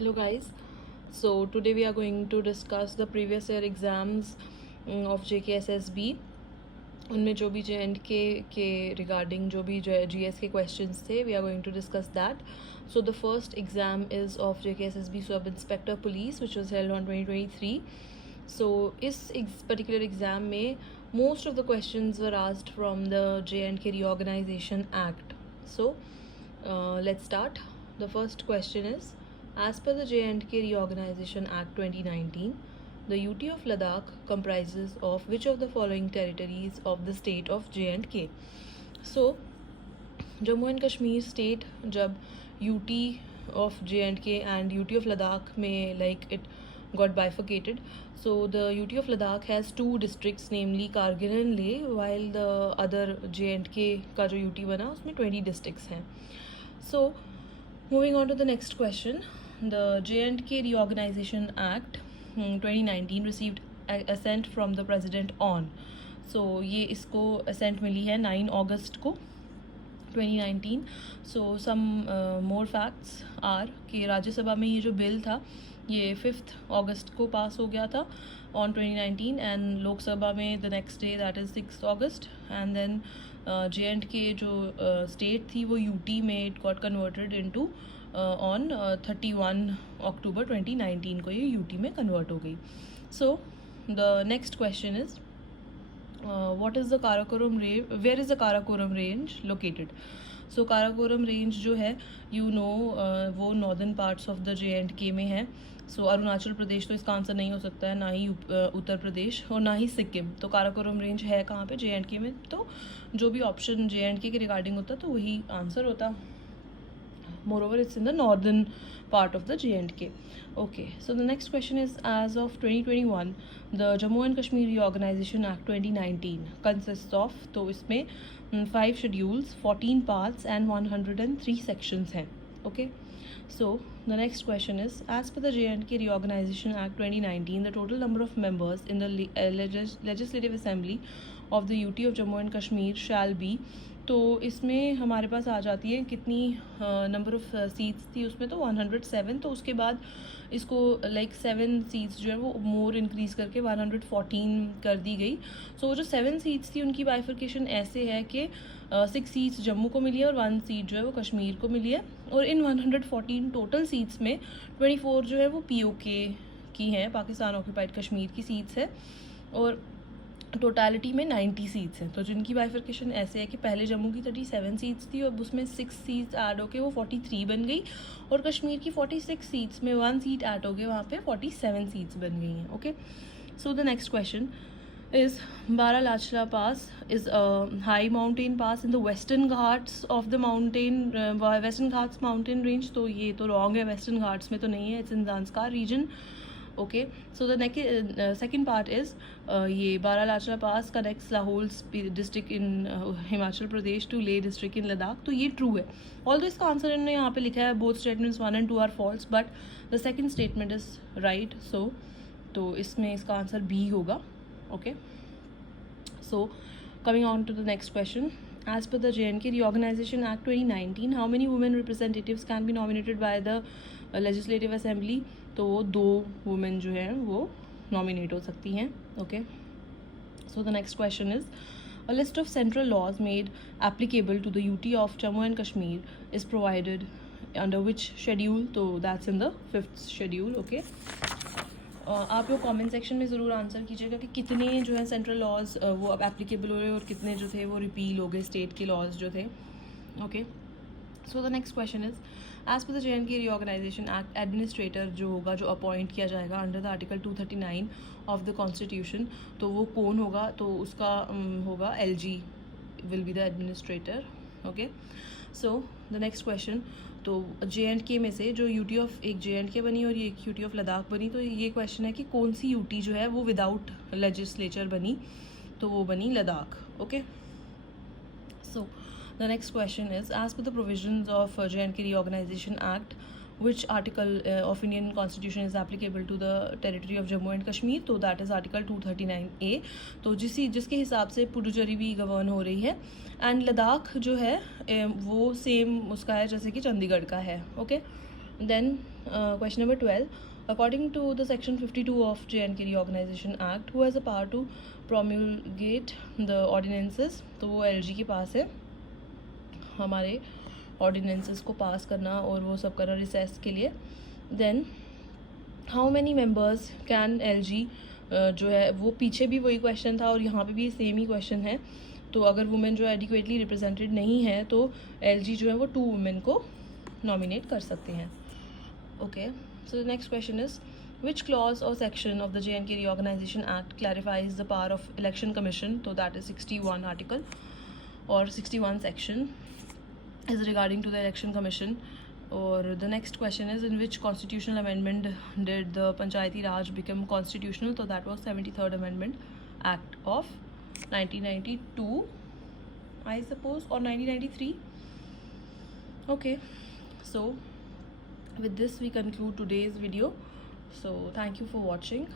Hello guys, so today we are going to discuss the previous year exams of JKSSB. उनमें जो भी JNK के regarding जो भी GS के questions थे, we are going to discuss that. So the first exam is of JKSSB Sub Inspector Police, which was held on 2023. So इस particular exam में most of the questions were asked from the JNK Reorganization Act. So let's start. The first question is, as per the J&K Reorganization Act 2019, the UT of Ladakh comprises of which of the following territories of the state of J&K? So, Jammu and Kashmir state जब UT of J&K and UT of Ladakh में like it got bifurcated. So the UT of Ladakh has two districts, namely Kargil and Leh, while the other J&K का जो UT बना उसमें 20 districts हैं. So moving on to the next question. The J&K Reorganization Act 2019 received assent from the President on. So ये इसको assent मिली है 9 August को 2019. So some more facts are कि राज्यसभा में ये जो बिल था ये 5th August को पास हो गया था on 2019 and लोकसभा में the next day, that is 6th August, and then J&K जो state थी वो UT में it got converted into on 31 October 2019 को ये UT में convert हो गई. So the next question is, what is the Karakoram range? Where is the Karakoram range located? So Karakoram range जो है वो northern parts of the J&K में है. So अरुणाचल प्रदेश तो इसका आंसर नहीं हो सकता है, ना ही उत्तर प्रदेश और ना ही सिक्किम. तो काराकोरम रेंज है कहाँ पे? J&K में. तो जो भी ऑप्शन J&K के रिगार्डिंग होता तो वही आंसर होता. Moreover, it's in the northern part of the J&K. Okay, so the next question is, as of 2021, the Jammu and Kashmir Reorganization Act 2019 consists of, तो इसमें 5 schedules, 14 parts and 103 sections हैं. Okay, so the next question is, as per the J&K Reorganization Act 2019, the total number of members in the Legislative Assembly of the UT of Jammu and Kashmir shall be. तो इसमें हमारे पास आ जाती है कितनी number of seats थी उसमें, तो 107. तो उसके बाद इसको लाइक 7 सीट्स जो है वो मोर इंक्रीज़ करके 114 कर दी गई. सो वो जो 7 सीट्स थी उनकी बाइफर्केशन ऐसे है कि 6 सीट्स जम्मू को मिली है और 1 सीट जो है वो कश्मीर को मिली है. और इन 114 टोटल सीट्स में 24 जो है वो POK की हैं, पाकिस्तान ऑक्यूपाइड कश्मीर की सीट्स है, और टोटलिटी में 90 सीट्स हैं. तो जिनकी बाइफर्केशन ऐसे है कि पहले जम्मू की 37 सीट्स थी, अब उसमें 6 सीट्स ऐड होके वो 43 बन गई, और कश्मीर की 46 सीट्स में 1 सीट ऐड हो गए, वहाँ पे 47 सीट्स बन गई हैं. Okay, so the next question is Baralachla Pass is a high mountain pass in the Western Ghats of the mountain Western Ghats mountain range. तो ये तो wrong है, Western Ghats में तो नहीं है, it's in Zanskar region. Okay, so the second part is ये Baralachla Pass connects Lahaul district in Himachal Pradesh to Leh district in Ladakh. तो ये true है. Although इसका आंसर इन्होंने यहाँ पे लिखा है both statements 1 and 2 are false, but the second statement is right. So तो इसमें इसका आंसर B होगा. Okay, so coming on to the next question, as per the J&K Reorganization Act 2019, how many women representatives can be nominated by the Legislative Assembly? तो 2 women जो हैं वो nominate हो सकती हैं. Okay, so the next question is, a list of central laws made applicable to the UT of Jammu and Kashmir is provided under which schedule? तो that's in the 5th schedule. Okay, आप लोग comment section में ज़रूर answer कीजिएगा कि कितने जो है सेंट्रल लॉज वो अब एप्लीकेबल हो रहे और कितने जो थे वो रिपील हो गए, स्टेट के लॉज जो थे. Okay, so the next question is, as per the J&K Reorganization Act, administrator जो होगा, जो अपॉइंट किया जाएगा under the article 239 of the constitution, तो वो कौन होगा? तो उसका होगा LG will be the administrator. Okay, so the next question, तो J&K में से जो UT ऑफ एक J&K बनी और ये UT ऑफ लद्दाख बनी, तो ये क्वेश्चन है कि कौन सी UT जो है वो विदाउट लेजिस्लेचर बनी? तो वो बनी Ladakh. Okay, so the next question is, as per the provisions of J&K Reorganization Act, which article of Indian Constitution is applicable to the territory of Jammu and Kashmir? तो that is article 239A. तो जिसके हिसाब से पुडुचेरी भी govern हो रही है, and Ladakh जो है वो सेम उसका है जैसे कि चंडीगढ़ का है. Okay, Then question number 12. According to the section 52 of J&K Reorganization Act, who has the power to promulgate the ordinances? तो वो LG के पास है हमारे ordinances को पास करना और वो सब करना रिसेस के लिए. Then how many members can LG जो है वो पीछे भी वही क्वेश्चन था और यहाँ पे भी सेम ही क्वेश्चन है. तो अगर वुमेन जो एडिक्वेटली रिप्रेजेंटेड नहीं है तो LG जो है वो 2 वुमेन को नॉमिनेट कर सकते हैं. Okay, so the next question is, which clause or section of the J&K Reorganization Act clarifies the power of Election Commission? So that is 61 article or 61 section is regarding to the Election Commission. Or the next question is, in which constitutional amendment did the Panchayati Raj become constitutional? So that was 73rd Amendment Act of 1992, I suppose, or 1993. Okay, so with this we conclude today's video. So thank you for watching.